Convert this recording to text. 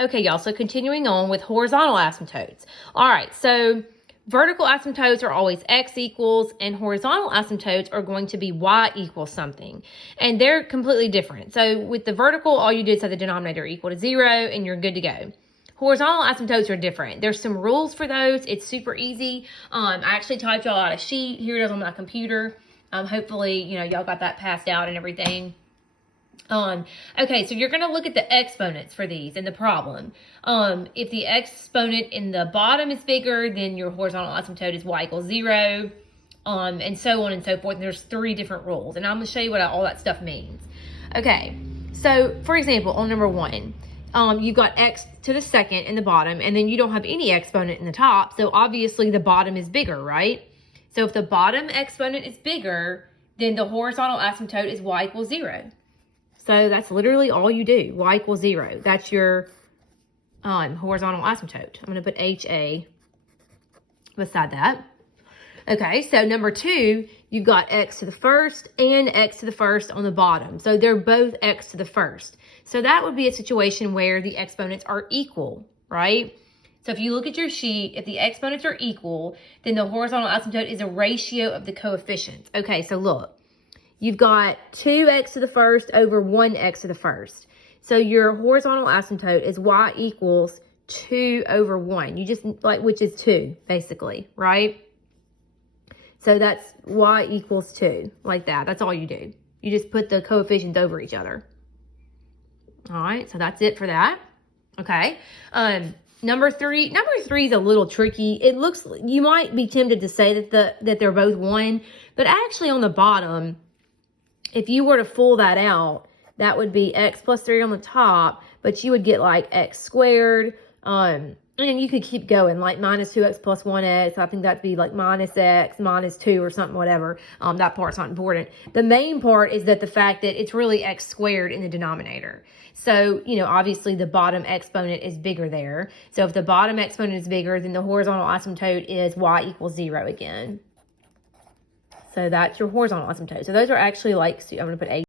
Okay, y'all, so continuing on with horizontal asymptotes. All right, so vertical asymptotes are always x equals, and horizontal asymptotes are going to be y equals something. And they're completely different. So with the vertical, all you do is set the denominator equal to 0, and you're good to go. Horizontal asymptotes are different. There's some rules for those. It's super easy. I actually typed y'all out a sheet. Here it is on my computer. Hopefully, y'all got that passed out and everything. Okay, so you're going to look at the exponents for these in the problem. If the exponent in the bottom is bigger, then your horizontal asymptote is y equals 0, and so on and so forth. And there's 3 different rules, and I'm going to show you what all that stuff means. Okay, so for example, on number 1, you've got x to the second in the bottom, and then you don't have any exponent in the top, so obviously the bottom is bigger, right? So if the bottom exponent is bigger, then the horizontal asymptote is y equals 0. So that's literally all you do, y equals 0. That's your horizontal asymptote. I'm going to put HA beside that. Okay, so number 2, you've got x to the first and x to the first on the bottom. So they're both x to the first. So that would be a situation where the exponents are equal, right? So if you look at your sheet, if the exponents are equal, then the horizontal asymptote is a ratio of the coefficients. Okay, so look. You've got 2x to the first over 1x to the first. So your horizontal asymptote is y equals 2 over 1. You just, which is 2, basically, right? So that's y equals 2, like that. That's all you do. You just put the coefficients over each other. All right, so that's it for that. Okay. Number 3 is a little tricky. It looks, you might be tempted to say that they're both 1, but actually on the bottom, if you were to full that out, that would be x plus 3 on the top, but you would get like x squared, and you could keep going, like minus 2x plus 1x. I think that'd be like minus x minus 2 or something, whatever. That part's not important. The main part is that the fact that it's really x squared in the denominator. So, obviously the bottom exponent is bigger there. So if the bottom exponent is bigger, then the horizontal asymptote is y equals 0 again. So that's your horizontal asymptote. So those are actually like, I'm going to put 8.